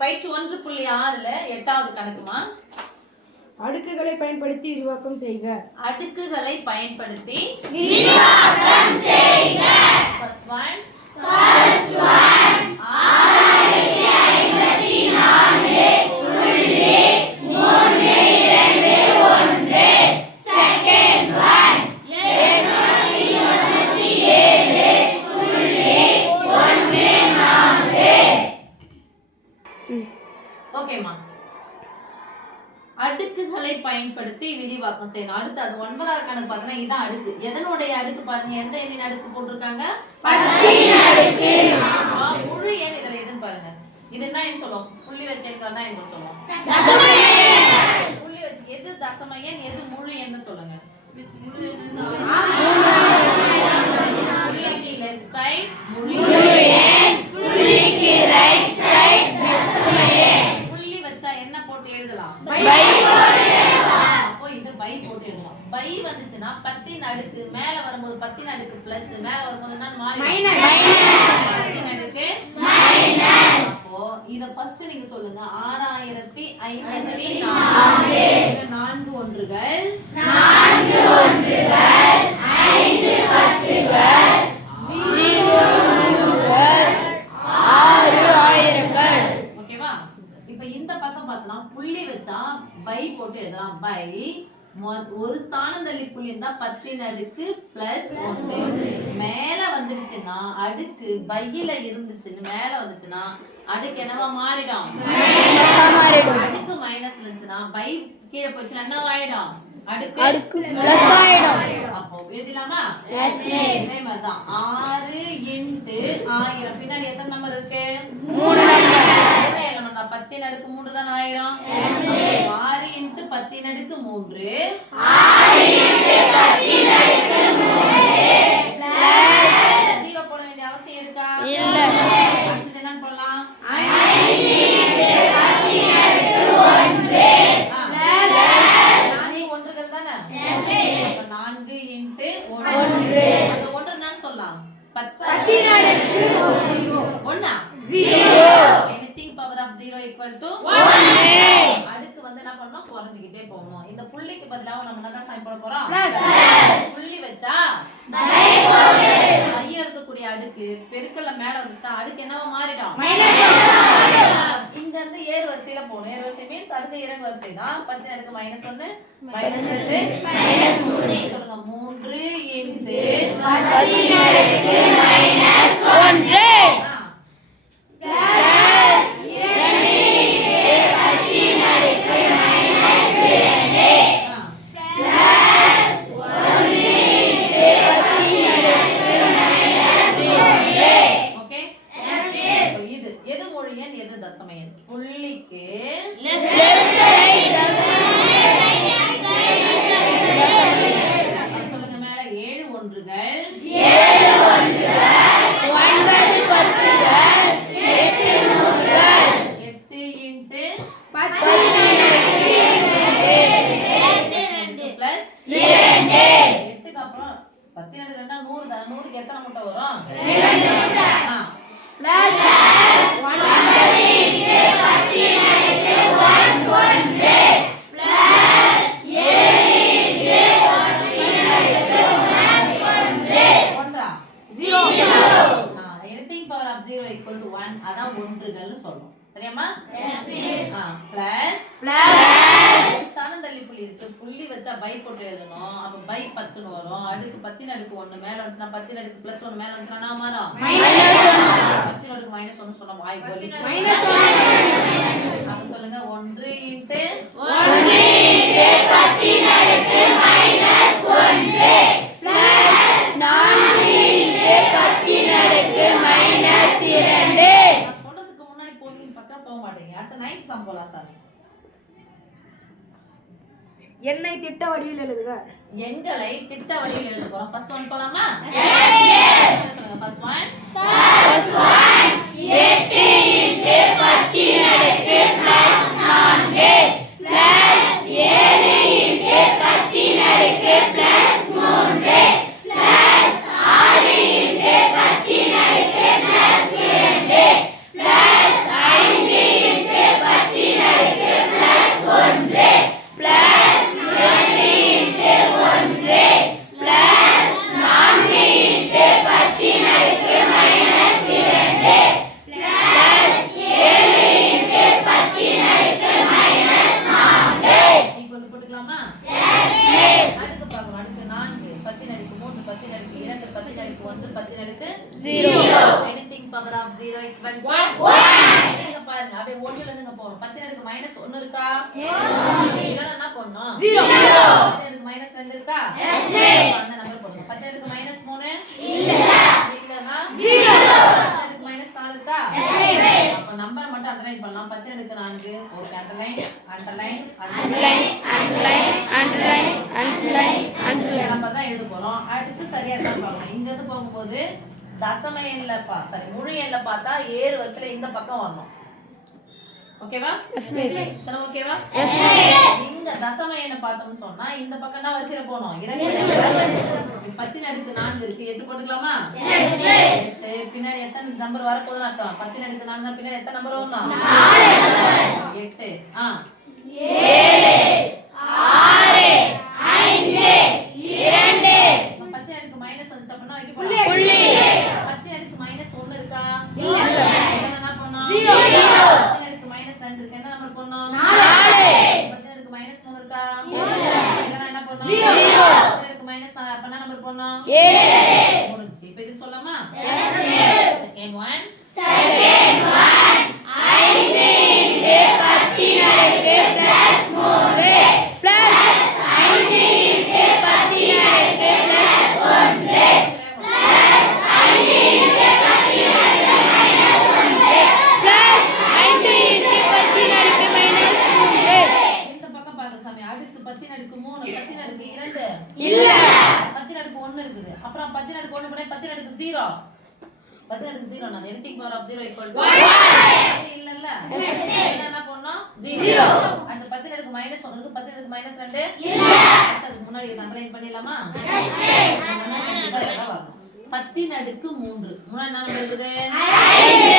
பயிற்சி 1.6ல 8வது கணக்குமா. அடுக்குகளை பயன்படுத்தி விரிவாக்கம் செய்க. அடுக்குகளை பயன்படுத்தி விரிவாக்கம் செய்க. First one 654.321. Second one 897.14. ஓகேமா. அடுக்குகளை பயன்படுத்தி விரிவாக்கம் செய்யணும். அடுத்து அது 9வது கணக்கு பார்த்தீங்கன்னா இதான் அடுக்கு. எதனுடைய அடுக்கு பாருங்க, எந்த எண்ணின் அடுக்கு போட்டிருக்காங்க? 10 அடுக்கு. முழு எண் இதுல எதுன்னு பாருங்க. இது என்ன எண் சொல்லுவோம்? புள்ளி வச்ச எண் தான் என்ன சொல்லுவோம்? தசம எண். புள்ளி வச்சு எது தசம எண், எது முழு எண் சொல்லுங்க. முழு எண் புள்ளிக்கு லெஃப்ட் சைடு முழு எண், புள்ளிக்கு ரைட் சைடு தசம எண். புள்ளி வச்சா என்ன போட்டு எழுதலாம்? பை போட்டு எழுதலாம். அப்போ இது பை போட்டு எழுதலாம். பை வந்துச்சுனா 10 அடுக்கு மேல வரும்போது 10 அடுக்கு பிளஸ், மேல வரும்போது என்ன மாறி மைனஸ். 10 அடுக்கு மைனஸ். அப்போ இத ஃபர்ஸ்ட் நீங்க சொல்லுங்க. 6054. 4 ஒன்றுகள் 5 பத்துகள் 0 நூறுகள் 6 ஆயிரங்கள். ஓகேவா? இப்போ இந்த பக்கம் பார்த்தா புள்ளி வச்சா பை போட்டு எழுதலாம். பை ஒரு ஸ்தானம் தள்ளி புள்ளி இருந்தா 10 அடுக்கு பிளஸ் 1. மேல வந்துருச்சுன்னா அடுக்கு பையில இருந்துச்சுன்னு மேல வந்துச்சுன்னா அடுக்கு என்னவா மாறிடும்? அடுக்கு மைனஸ் இருந்துச்சுன்னா பை கீழே போச்சுன்னா என்னவா ஆயிடும்? அடுக்கு பிளஸ் ஆயிடும். அப்போ எழுதலாமா? இதே மாதிரி தான் 6 × 1000. பின்னாடி எத்தனை நம்பர் இருக்கு? 3 நம்பர். 10 அடுக்கு 3 தான் 1000. 6 × 10 அடுக்கு 3 0 போட வேண்டிய அவசியம் இருக்கா? இல்ல. அடுத்து என்ன பண்ணலாம்? 5 × 1 அந்த 1 என்னன்னு சொல்லலாம்? 10 அடுக்கு 1 anything power of 0 equal to 1. அடுக்கு வந்து என்ன பண்ணனும்? குறைஞ்சிட்டே போகணும். இந்த புள்ளிக்கு பதிலா நம்ம என்ன சைன் போட போறோம்? பிளஸ். புள்ளி வச்சா பை போடு. பைய இருக்கக்கூடிய அடுக்கு பெருக்கல்ல மேல வந்துச்சா அடுக்கு என்னவா மாறிடும்? மைனஸ். இங்க இருந்து ஏறு வரிசையில போணும். ஏறு வரிசை மீன்ஸ் அடுக்கு இறங்கு வரிசை தான். 10 அடுக்கு -1 -2 -3 சொல்லுங்க. 3 × 10 அடுக்கு -1 புள்ளிக்கு சொல்லுங்க. மேல 7 ஒன்றுகள் 9 பத்துகள் 8 நூறுகள் 8 × 10 பிளஸ் 2. 8க்கு அப்புறம் 10 அடுக்கு 2 100 தான. 100க்கு எத்தனை முட்டை வரும்? 2 முட்டை. பிளஸ் 9 × 10 அடுக்கு 1 பிளஸ் 7 × 10 அடுக்கு 1 anything power of 0 equal to 1 அதான் ஒன்றுகள்னு சொல்றோம். சரியாமா? பிளஸ் ஸ்தானம் தள்ளி புள்ளி இருக்கு. புள்ளி வச்சா பை போட்டு எழுதணும். அப்ப பை 10 ன்னு வரும். அடுக்கு 10 அடுக்கு 1 மேல வந்துச்சுனா 10 அடுக்கு பிளஸ் 1 மேல வந்துச்சுனா என்ன மாறும்? மைனஸ் 1. 10 அடுக்கு -1 சொன்னா வாய் போலி மைனஸ் 1. அப்ப சொல்லுங்க 1 × 10 அடுக்கு -1 பிளஸ் 4 × 10 அடுக்கு -2. சொல்றதுக்கு முன்னாடி போவீங்க பக்கம் போக மாட்டீங்க. அடுத்து 9th சம் போலாம் சார். எண்ணை திட்ட வடிவில் எழுதுக. எண்களை திட்ட வடிவில் எழுத போறோம். ஃபர்ஸ்ட் ஒன் போலாமா? சொல்லுங்க. ஃபர்ஸ்ட் ஒன் 8 × 10 அடுக்கு +4 பிளஸ் 7 × 10 அடுக்கு +3 பிளஸ் 6 × 10 அடுக்கு +2 பிளஸ் 5 × இங்க பாருங்க அப்படியே 1ல இருந்து இங்க போறோம் 10 அடுக்கு -1 இருக்கா இல்லனா என்ன பண்ணனும் 0 10 அடுக்கு -2 இருக்கா அந்த நம்பர் போடுங்க 10 அடுக்கு -3 இல்லனா 0 10 அடுக்கு -4 இருக்கா அப்ப நம்பரை மட்டும் அண்டர்லைன் பண்ணலாம் 10 அடுக்கு 4 ஓகே அண்டர்லைன் நம்பர் தான் எழுத போறோம் அடுத்து சரியா தான் பார்க்கணும் இங்க இருந்து போகும்போது தசம எண்ல முழு எண்ல பார்த்தா ஏறு வரிசையில இந்த பக்கம் வரணும் ஓகேவா எஸ் மிஸ் சரி ஓகேவா எஸ் மிஸ் இங்க தசம எண்ணை பார்த்தோம்னு சொன்னா இந்த பக்கம் தான் வரிசையில போணும் இறங்கி 10 அடுக்கு 4 இருக்கு 8 போட்டுக்கலாமா எஸ் மிஸ் 8 பின்னாடி எத்தனை நம்பர் வர போகுதுன்னு அர்த்தம் 10 அடுக்கு 4 பின்னாடி எத்தனை நம்பர் வரும் 4 8 7 6 5 2 10 அடுக்கு மைனஸ் வந்துச்சு அப்படினா வைக்க போறோம் புள்ளி 10 அடுக்கு -1 இருக்கா இல்ல என்ன பண்ணனும் 0 10 அடுக்கு -2 இருக்கு என்ன நம்பர் பண்ணனும் 4 10 அடுக்கு -3 இருக்கா இல்ல என்ன பண்ணனும் 0 10 அடுக்கு -4 அப்ப என்ன நம்பர் பண்ணனும் 7 முடிஞ்சு இப்போ இது சொல்லலாமா செகண்ட் ஒன் 5 10 அடுக்கு +3 இல்ல 10 அடுக்கு 1 இருக்குது அப்புறம் 10 அடுக்கு 1 பண்ணா 10 அடுக்கு 0 10 அடுக்கு 0 நான் anything power of 0 equal to 1 இல்லல்ல என்ன பண்ணனும் 0 அந்த 10 அடுக்கு -1 இருக்கு 10 அடுக்கு -2 இல்ல அதுக்கு முன்னாடி இத அண்டர்லைன் பண்ணிடலாமா வரணும் 10 அடுக்கு 3 முன்னாடி என்ன இருக்குது 5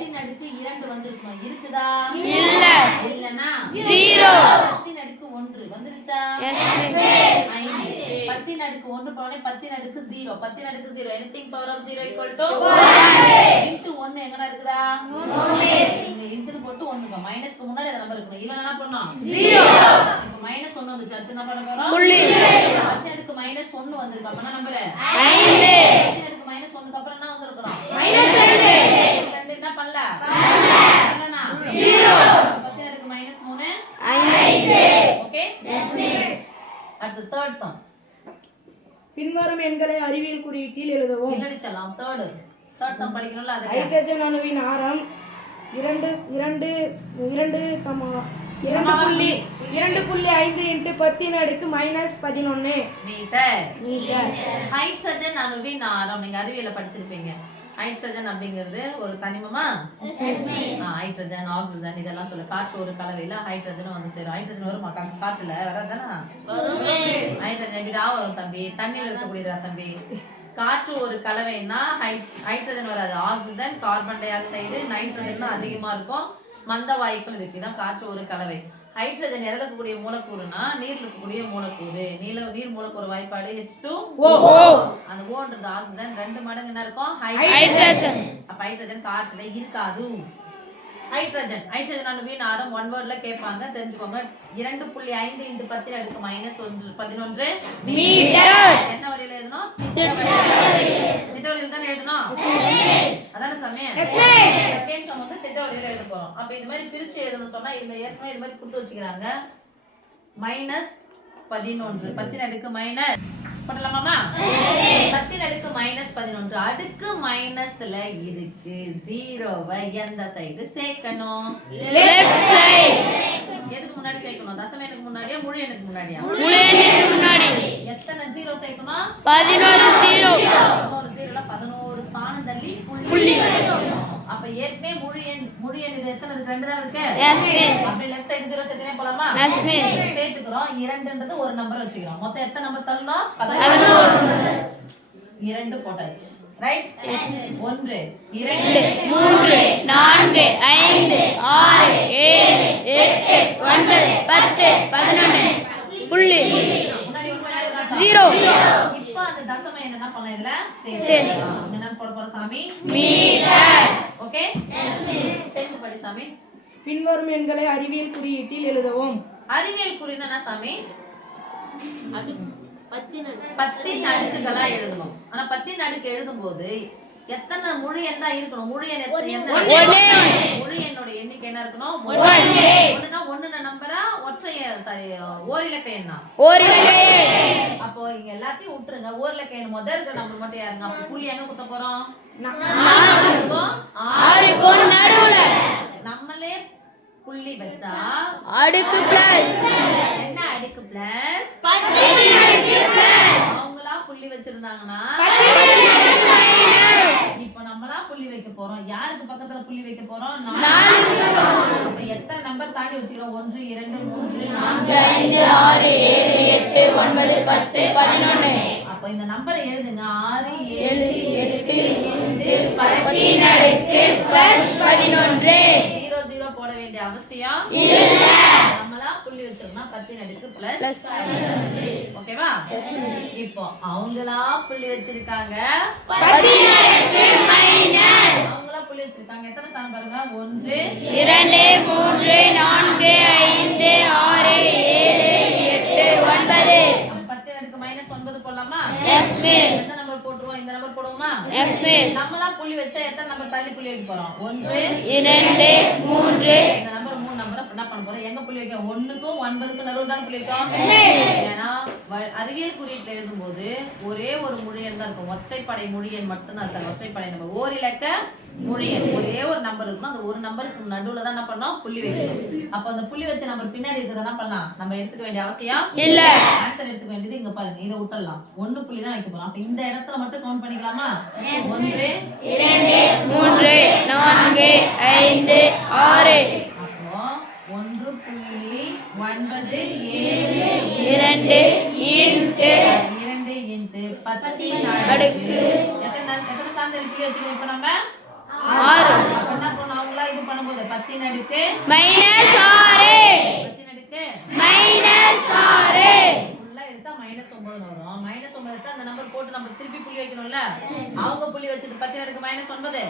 10 அடுக்கு 2 வந்திருக்குமா இருக்குதா இல்ல இல்லனா 0 10 அடுக்கு 1 வந்துருச்சா எஸ் மிஸ் 10 அடுக்கு 1 போனே 10 அடுக்கு 0 10 அடுக்கு 0 anything power of 0 equal to 1 into 1 எங்கனா இருக்குதா இங்க இன்டு போட்டு 1 க்கு மைனஸ்க்கு முன்னாடி அந்த நம்பர் இருக்கு இல்லனா என்ன பண்ணனும் 0 இப்போ -1 வந்துச்சு அடுத்து என்ன பண்ண போறோம் புள்ளி 10 அடுக்கு -1 வந்திருக்கு அப்ப என்ன நம்பர் 5 10 அடுக்கு -1 க்கு அப்புறம் என்ன வந்திருக்கும் -2 என்ன பண்ணல பண்ணலனா 0 10 அடுக்கு -3 5 ஓகே எஸ் மிஸ் அடுத்து third sum பின்வரும் எண்களை அறிவியல் குறியீட்டில் எழுதவும் இல்லடி செல்லம் third sum படிக்கணும்ல அது ஹைட்ரஜன் அணுவின் ஆரம் 2.5 × 10⁻11 மீட்டர் ஹைட்ரஜன் அணுவின் ஆரம் நீங்க அறிவியல்ல படிச்சிருப்பீங்க ஹைட்ரஜன் அப்படிங்கிறது ஒரு தனிமமா ஹைட்ரஜன் ஆக்சிஜன் இதெல்லாம் சொல்ல காற்று ஒரு கலவையில ஹைட்ரஜன் வந்து சேரும் ஹைட்ரஜன் வரும் காற்றுல வராதானா ஹைட்ரஜன் எப்படிடா வரும் தம்பி தண்ணியில இருக்கக்கூடியதா தம்பி காற்று ஒரு கலவைன்னா ஹைட்ரஜன் வராது oxygen carbon di oxide nitrogen தான் அதிகமா இருக்கும் மந்த வாயுக்கள் இருக்கு இதான் காற்று ஒரு கலவை ஹைட்ரஜன் எதுல இருக்கக்கூடிய மூலக்கூறுனா நீர்ல இருக்கக்கூடிய மூலக்கூறு நீர் மூலக்கூறு வாய்ப்பாடு H2O அந்த ஓன்றது ஆக்சிஜன் 2 மடங்கு என்ன இருக்கும் ஹைட்ரஜன் அப்ப ஹைட்ரஜன் காற்றுல இருக்காது ஹைட்ரஜன் அணுவின் ஆரம் 1 வேர்ட்ல கேட்பாங்க தெரிஞ்சுக்கோங்க 2.5 × 10 அடுக்கு -11 மீட்டர் என்ன வழியில எழுதணும் திட்ட வழியில தான எழுதணும் அதானே சாமி செகண்ட் சம் வந்து திட்ட வழியில எழுத போறோம் அப்ப இந்த மாதிரி பிரிச்சு எழுதணும்னு சொன்னா இந்த ஏற்கனவே இந்த மாதிரி கொடுத்து வச்சுக்கிறாங்க -11 10 அடுக்கு மைனஸ் போடலாமாமா 10 அடுக்கு -11 அடுக்கு மைனஸ்ல இருக்கு 0வை எந்த சைடு சேர்க்கணும் லெஃப்ட் சைடு எதுக்கு முன்னாடி சேர்க்கணும் தசம எண்ணுக்கு முன்னாடியா முழு எண்ணுக்கு முன்னாடியா முழு எண்ணுக்கு முன்னாடி எத்தனை 0 சேர்க்கணும் 11 0 11 11 ஸ்தானம் தள்ளி புள்ளி அப்ப ஏற்கனவே முழு எண் இது எத்தனை இருக்கு 2 தான் இருக்கு எஸ் அப்ப லெஃப்ட் சைடு 0 சேர்த்தே போலாமா எஸ் சேர்த்துக்கறோம் 2ன்றது ஒரு நம்பர் வச்சுக்கிறோம் மொத்தம் எத்தனை நம்பர் தள்ளணும் 11 2 போட்டாச்சு ரைட் 1 2 3 4 5 6 7 8 9 10 11 புள்ளி முன்னாடி 0 இப்போ அந்த தசம எண் என்ன பண்ணலாம் இதுல சேர்க்கலாம் என்ன போட போற சாமி மீட்டர் ஓகே எஸ் சேர்த்து படி சாமி பின்வரும் எண்களை அறிவியல் குறியீட்டில் எழுதவும் அறிவியல் குறியீடுனா என்ன சாமி பத்தின் அடுக்குகளா எழுதணும் ஆனா பத்தின் அடுக்கு எழுதும்போது எத்தனை முழு எண் தான் இருக்கணும்? முழு எண் என்ன? முழு எண்ணோட எண்ணிக்கை என்ன இருக்கணும்? ஒண்ணுனா ஒண்ணுன நம்பரா ஒற்றை சாரி ஓரிலக்க எண்ணா? அப்போ இங்க எல்லாத்தையும் விட்டுருங்க. ஓரிலக்க எண் முதல் இருக்க நம்பர் மட்டும் யாருங்க? அப்ப புள்ளி எங்க குத்த போறோம்? 6க்கும் நடுவுல நம்மளே புள்ளி வச்சா அடுக்கு பிளஸ் என்ன அடுக்கு பிளஸ் அவங்களா புள்ளி வச்சிருந்தாங்கன்னா இப்போ நம்மளா புள்ளி வைக்க போறோம். யாருக்கு பக்கத்துல புள்ளி வைக்க போறோம்? 4. அப்ப எத்தனை நம்பர் தாண்டி வச்சுக்கிறோம்? 1 2 3 4 5 6 7 8 9 10 11. அப்ப இந்த நம்பரை எழுதுங்க. 6 7 8 2 10 அடுக்கு பிளஸ் 11. 0 0 போட வேண்டிய அவசியம் இல்ல. நம்மளா புள்ளி வச்சோம்னா 10 அடுக்கு பிளஸ். ஓகேவா? இப்போ அவங்களா புள்ளி வச்சிருக்காங்க. 10 அடுக்கு மைனஸ் அவங்களா புள்ளி வச்சிருக்காங்க. எத்தனை ஸ்தானம் பாருங்க? 1 2 3 4 5 6 7 8 9. 10 அடுக்கு மைனஸ் 9 போடலாமா? Yes miss. எத்தனை நம்பர் போட்டுருவோம்? இந்த நம்பர் போடுவோமா? Yes miss. நம்மளா புள்ளி வச்சா எத்தனை நம்பர் தள்ளி புள்ளி வைக்க போறோம்? 1 2 3. இந்த நம்பர் 3 நம்பர் என்ன பண்ண போறோம்? எங்க புள்ளி வைக்கிறோம்? 1க்கும் 9க்கும் நடுவுல தான் புள்ளி வைக்கிறோம். ஏன்னா அறிவியல் குறியீட்டுல எழுதும்போது ஒரே ஒரு முழு எண் தான் இருக்கும். ஒற்றைப்படை முழு எண் மட்டும் தான் சார். ஒற்றைப்படை நம்பர் ஓரிலக்க முழு எண் ஒரே ஒரு நம்பர் இருக்கும். அந்த ஒரு நம்பருக்கு நடுவுல தான் என்ன பண்ணோம்? புள்ளி வைக்கணும். அப்ப அந்த புள்ளி வச்ச நம்பர் பின்னாடி இருக்கிறத என்ன பண்ணலாம்? நம்ம எடுத்துக்க வேண்டிய அவசியம் இல்ல. ஆன்சர் எடுத்துக்க வேண்டியது இங்க பாருங்க. இதை விட்டுறலாம். 1 புள்ளி தான் வைக்க போறோம். அப்ப இந்த இடத்துல மட்டும் கவுண்ட் பண்ணிக்கலாமா? 1 2 3 4 5 6. அப்போ 1.97 2 இன்டு 2 இன்டு 10 அடுக்கு எத்தனை ஸ்தானத்துல புள்ளி வச்சுக்கணும்? இப்ப நம்ம 6 அப்ப என்ன பண்ணணும்? அவங்களா இது பண்ணும்போது 10 அடுக்கு மைனஸ் 6 10 அடுக்கு மைனஸ் 6. ஃபுல்லா எடுத்தா -9 வரும். -9 எடுத்தா அந்த நம்பர் போட்டு நம்ம திருப்பி புள்ளி வைக்கணும்ல. அவங்க புள்ளி வச்சது 10 அடுக்கு -9.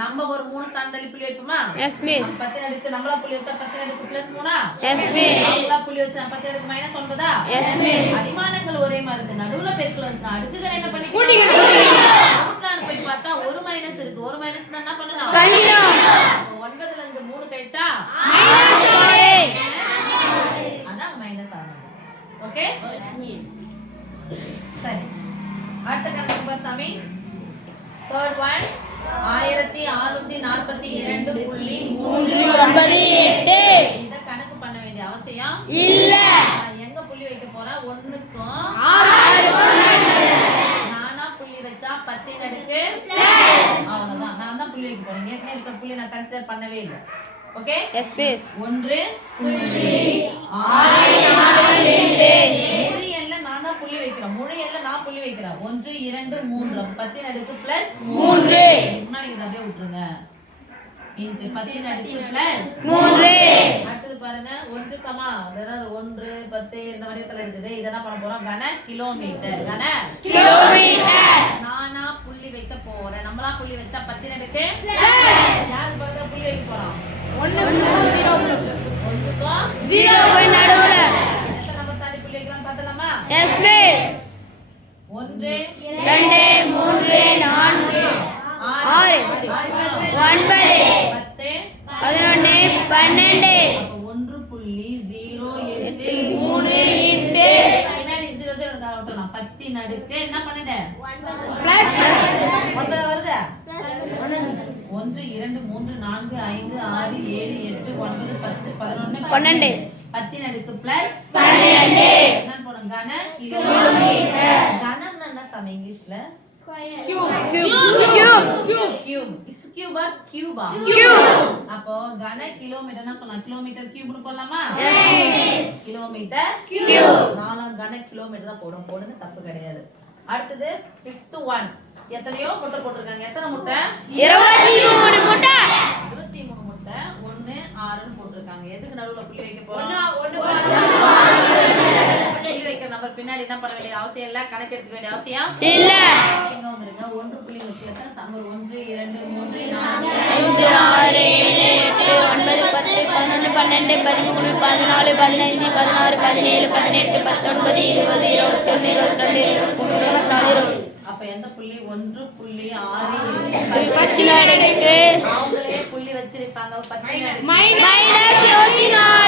நம்ம ஒரு 3 ஸ்தானம் தள்ளி புள்ளி வைப்போமா? Yes miss. 10 அடுக்கு நம்மளா புள்ளி வச்சா 10 அடுக்கு +3. Yes miss. அவங்களா புள்ளி வச்சா 10 அடுக்கு -9. Yes miss. அடிமானங்கள் ஒரே மாதிரி இருக்கு. நடுவுல பெருக்கல் வந்துச்சுனா அடுக்குகளை என்ன பண்ணி கூட்டிக்கணும். ரூட்லான்னு போய் பார்த்தா ஒரு மைனஸ் இருக்கு. ஒரு மைனஸ் தான் என்ன பண்ணலாம்? கழிக்கணும். 9ல இருந்து 3 கழிச்சா -6. அதான் -6. ஓகே? சரி. அடுத்த கணக்கு நம்பர் சாமி. Third one 1642.38. இத கணக்கு பண்ண வேண்டிய அவசியம் இல்ல. நான் எங்க புள்ளி வைக்க போறேன்? 1க்கும் 6க்கும் நானா புள்ளி வச்சா 10 அடுக்கு அவ்வளவுதான். நான் தான் புள்ளி வைக்க போறேன். ஏற்கனவே இருக்கிற புள்ளி நான் கன்சிடர் பண்ணவே இல்லை. ஓகே? Yes miss. 1 முழு எண்ல நான் தான் புள்ளி வைக்கிறேன். முழு எண்ல நான் புள்ளி வைக்கிறேன். 1 2 3 10 அடுக்கு பிளஸ் 3. முன்னாடி இத அப்படியே விட்டுருங்க. இன்டு 10 அடுக்கு பிளஸ் 3. அடுத்து பாருங்க 1 கமா அதாவது 1 10 இந்த வடிவத்துல இருக்குது. இத என்ன பண்ண போறோம்? கன கிலோமீட்டர். கன கிலோமீட்டர். நானா புள்ளி வைக்க போறேன். நம்மளா புள்ளி வச்சா 10 அடுக்கு யார் பக்கத்துல புள்ளி வைக்க போறோம்? 1க்கும் 0 நடுவுல. எத்தனை நம்பர் தாண்டி புள்ளி வைக்கலாம் பார்த்தலாமா? Yes miss. 1 2 3 4 6 9 10 11 12. அப்ப 1.083 இன்டு பின்னாடி 0 0 விட்டலாம். 10 அடுக்கு என்ன பண்ணிட்டேன்? பிளஸ் 9 வருது. 1 2 3 4 5 6 7 8 9 10 11 12. 10 அடுக்கு பிளஸ் 12. என்ன போறோம்? கன கிலோமீட்டர். கனம்னா என்ன சாமி இங்கிலீஷ்ல? கியூப். Is Cuba Cuba? அப்போ கன கிலோமீட்டர்னா சொன்னா கிலோமீட்டர் கியூப்னு போடலாமா? Kilometre cube. நானும் கன கிலோமீட்டர் தான் போடுங்க, தப்பு கிடையாது. அடுத்தது 5th ஒன். எத்தனையோ முட்டை போட்டிருக்காங்க. எத்தனை முட்டை? 23 முட்டை. 23 முட்டை. 1 6ன்னு போட்டிருக்காங்க. எதுக்கு நடுவுல புள்ளி வைக்க போறோம்? புள்ளி வைக்கிற நம்பர் பின்னாடி என்ன பண்ண வேண்டிய அவசியம் இல்ல. கணக்கு எடுக்க வேண்டிய அவசியம் இல்ல. இங்க வந்துருங்க. 1 புள்ளி வச்சு எத்தனை நம்பர்? 1 2 3 4 5 6 7 8 9 10 11 12 13 14 15 16 17 18 19 20 21 22 23 24 20. அப்ப அப்ப எந்த புள்ளி 1.6 பத்தின் அடுக்கு அவங்களே புள்ளி வச்சிருக்காங்க. 10 -24